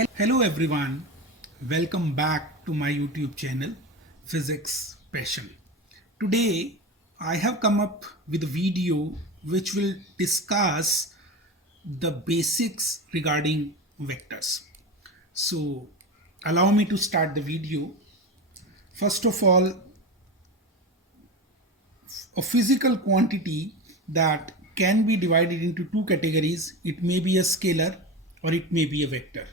Hello everyone, welcome back to my YouTube channel Physics Passion. Today I have come up with a video which will discuss the basics regarding vectors. So allow me to start the video. First of all, a physical quantity that can be divided into two categories. It may be a scalar or it may be a vector.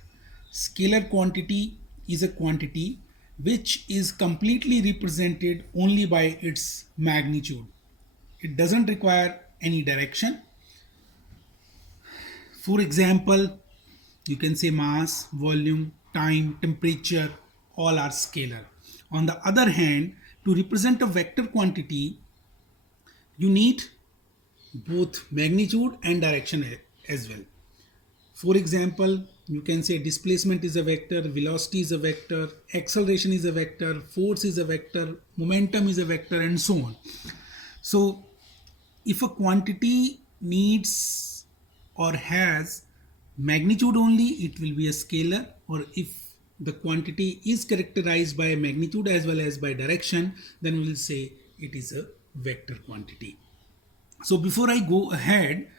Scalar quantity is a quantity which is completely represented only by its magnitude. It doesn't require any direction. For example, you can say mass, volume, time, temperature, all are scalar. On the other hand, to represent a vector quantity, you need both magnitude and direction as well. For example, you can say displacement is a vector, velocity is a vector, acceleration is a vector, force is a vector, momentum is a vector, and so on. So if a quantity needs or has magnitude only, it will be a scalar, or if the quantity is characterized by magnitude as well as by direction, then we will say it is a vector quantity. So before I go ahead,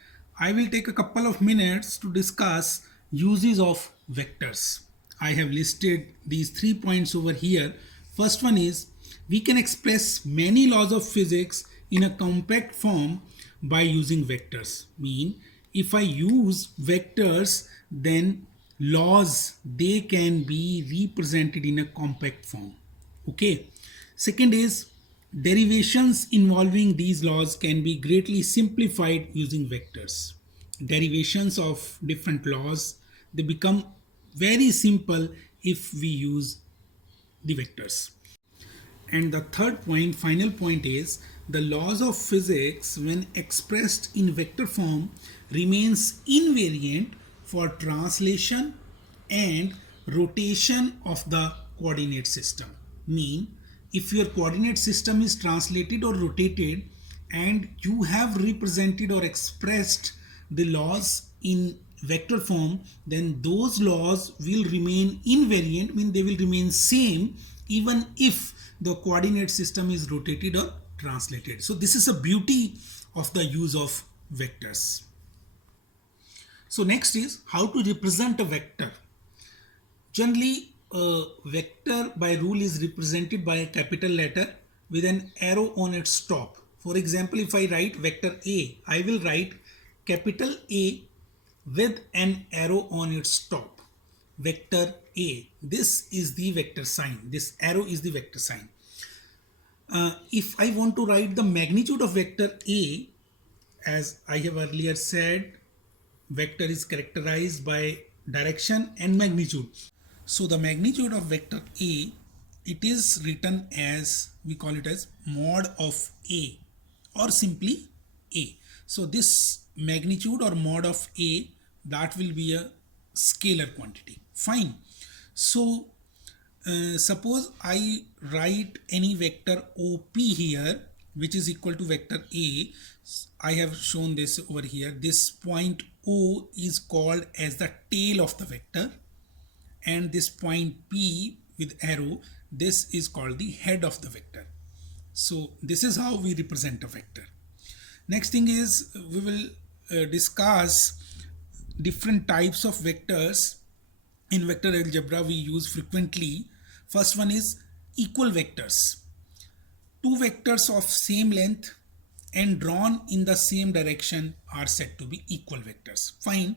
I will take a couple of minutes to discuss uses of vectors. I have listed these 3 points over here. First one is we can express many laws of physics in a compact form by using vectors. Mean if I use vectors, then laws they can be represented in a compact form. Okay. Second is derivations involving these laws can be greatly simplified using vectors. Derivations of different laws, they become very simple if we use the vectors. And the third point, final point, is the laws of physics when expressed in vector form remains invariant for translation and rotation of the coordinate system. Mean if your coordinate system is translated or rotated and you have represented or expressed the laws in vector form, then those laws will remain invariant, mean they will remain same even if the coordinate system is rotated or translated. So this is a beauty of the use of vectors. So next is how to represent a vector. Generally, a vector by rule is represented by a capital letter with an arrow on its top. For example, if I write vector A, I will write capital A with an arrow on its top. Vector A. This is the vector sign. This arrow is the vector sign. If I want to write the magnitude of vector A, as I have earlier said, vector is characterized by direction and magnitude. So the magnitude of vector A, it is written as, we call it as mod of A or simply A. So this magnitude or mod of A, that will be a scalar quantity. Fine. So suppose I write any vector OP here, which is equal to vector A. I have shown this over here. This point O is called as the tail of the vector, and this point P with arrow, this is called the head of the vector. So this is how we represent a vector. Next thing is we will discuss different types of vectors in vector algebra we use frequently. First one is equal vectors. Two vectors of same length and drawn in the same direction are said to be equal vectors. Fine.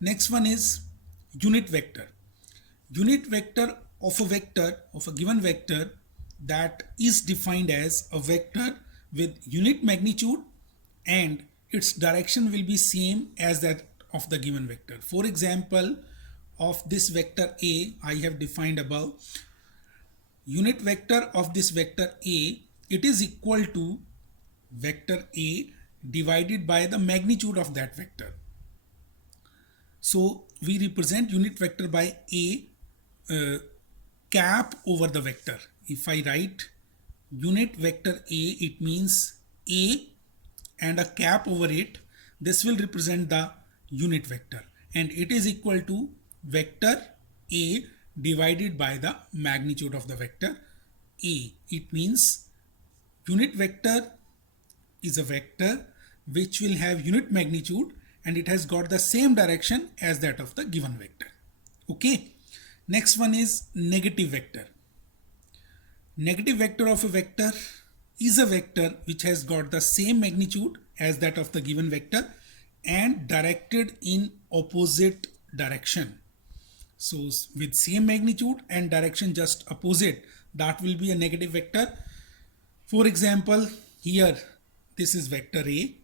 Next one is unit vector. Unit vector of a given vector that is defined as a vector with unit magnitude and its direction will be same as that of the given vector. For example, of this vector A, I have defined above. Unit vector of this vector A, it is equal to vector A divided by the magnitude of that vector. So we represent unit vector by A cap over the vector. If I write unit vector A, it means A and a cap over it. This will represent the unit vector, and it is equal to vector A divided by the magnitude of the vector A. It means unit vector is a vector which will have unit magnitude and it has got the same direction as that of the given vector. Okay. Next one is negative vector. Negative vector of a vector is a vector which has got the same magnitude as that of the given vector and directed in opposite direction. So with same magnitude and direction just opposite, that will be a negative vector. For example, here this is vector A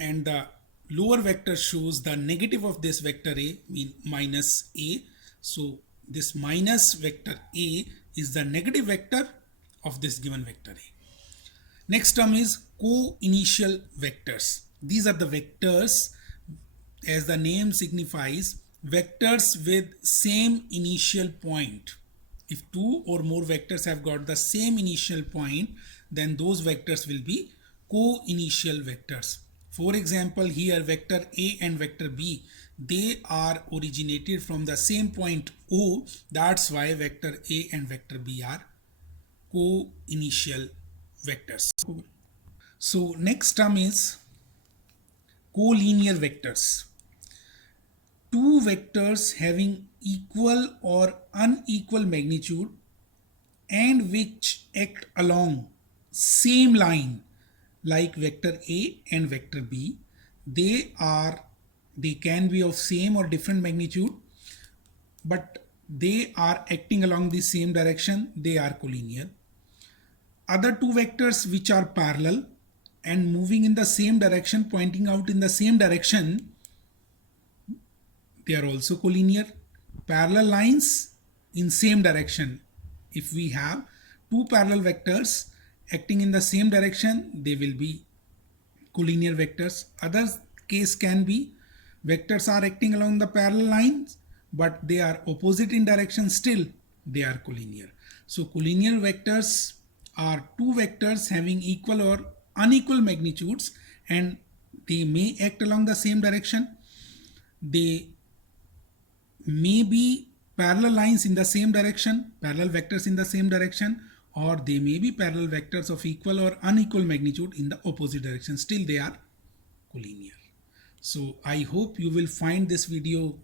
and the lower vector shows the negative of this vector A, mean minus A. So this minus vector A is the negative vector of this given vector A. Next term is co-initial vectors. These are the vectors, as the name signifies, vectors with same initial point. If two or more vectors have got the same initial point, then those vectors will be co-initial vectors. For example, here vector A and vector B, they are originated from the same point O. That's why vector A and vector B are co-initial vectors. So next term is collinear vectors. Two vectors having equal or unequal magnitude and which act along same line like vector A and vector B, they can be of same or different magnitude, but they are acting along the same direction, they are collinear. Other two vectors which are parallel and moving in the same direction, pointing out in the same direction, they are also collinear. Parallel lines in same direction. If we have two parallel vectors acting in the same direction, they will be collinear vectors. Other case can be vectors are acting along the parallel lines, but they are opposite in direction, still they are collinear. So collinear vectors are two vectors having equal or unequal magnitudes and they may act along the same direction. They may be parallel lines in the same direction, parallel vectors in the same direction, or they may be parallel vectors of equal or unequal magnitude in the opposite direction. Still they are collinear. So I hope you will find this video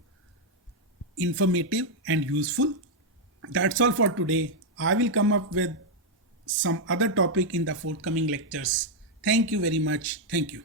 informative and useful. That's all for today. I will come up with some other topic in the forthcoming lectures. Thank you very much. Thank you.